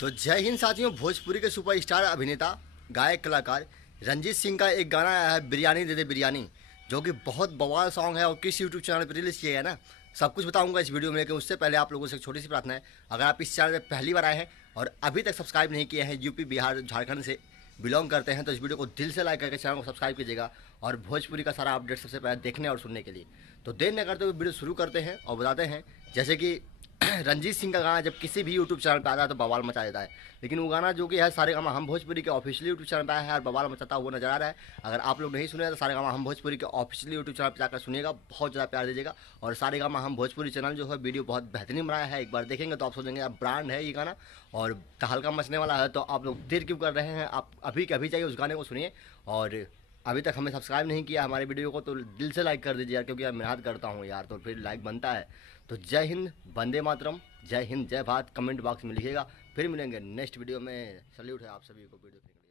तो जय हिंद साथियों। भोजपुरी के सुपरस्टार अभिनेता गायक कलाकार रंजीत सिंह का एक गाना आया है, बिरयानी दे दे बिरयानी, जो कि बहुत बवाल सॉन्ग है और किस यूट्यूब चैनल पर रिलीज़ किया गया है ना, सब कुछ बताऊंगा इस वीडियो में। लेकिन उससे पहले आप लोगों से एक छोटी सी प्रार्थना है, अगर आप इस चैनल पर पहली बार आए हैं और अभी तक सब्सक्राइब नहीं किए हैं, यूपी बिहार झारखंड से बिलोंग करते हैं, तो इस वीडियो को दिल से लाइक करके चैनल को सब्सक्राइब कीजिएगा और भोजपुरी का सारा अपडेट सबसे पहले देखने और सुनने के लिए। तो देर न करते हुए वीडियो शुरू करते हैं और बताते हैं। जैसे कि रंजीत सिंह का गाना जब किसी भी यूट्यूब चैनल पे आता है तो बवाल मचा देता है, लेकिन वो गाना जो कि है सारे गामा हम भोजपुरी के ऑफिशियल यूट्यूब चैनल पे आया है और बवाल मचाता हुआ नजर आ रहा है। अगर आप लोग नहीं सुने तो सारे गामा हम भोजपुरी के ऑफिशियल यूट्यूब चैनल पर जाकर सुनिएगा, बहुत ज़्यादा प्यार दीजिएगा। और सारे गामा हम भोजपुरी चैनल जो है वीडियो बहुत बेहतरीन बनाया है, एक बार देखेंगे तो आप सोचेंगे यार ब्रांड है ये गाना और तहलका मचने वाला है। तो आप लोग देर क्यों कर रहे हैं, आप अभी के अभी चाहिए उस गाने को सुनिए। और अभी तक हमें सब्सक्राइब नहीं किया हमारे वीडियो को तो दिल से लाइक कर दीजिए यार, क्योंकि यार मेहनत करता हूँ यार, तो फिर लाइक बनता है। तो जय हिंद, वंदे मातरम, जय हिंद, जय भारत, कमेंट बॉक्स में लिखिएगा। फिर मिलेंगे नेक्स्ट वीडियो में। सल्यूट है आप सभी को वीडियो देखने के लिए।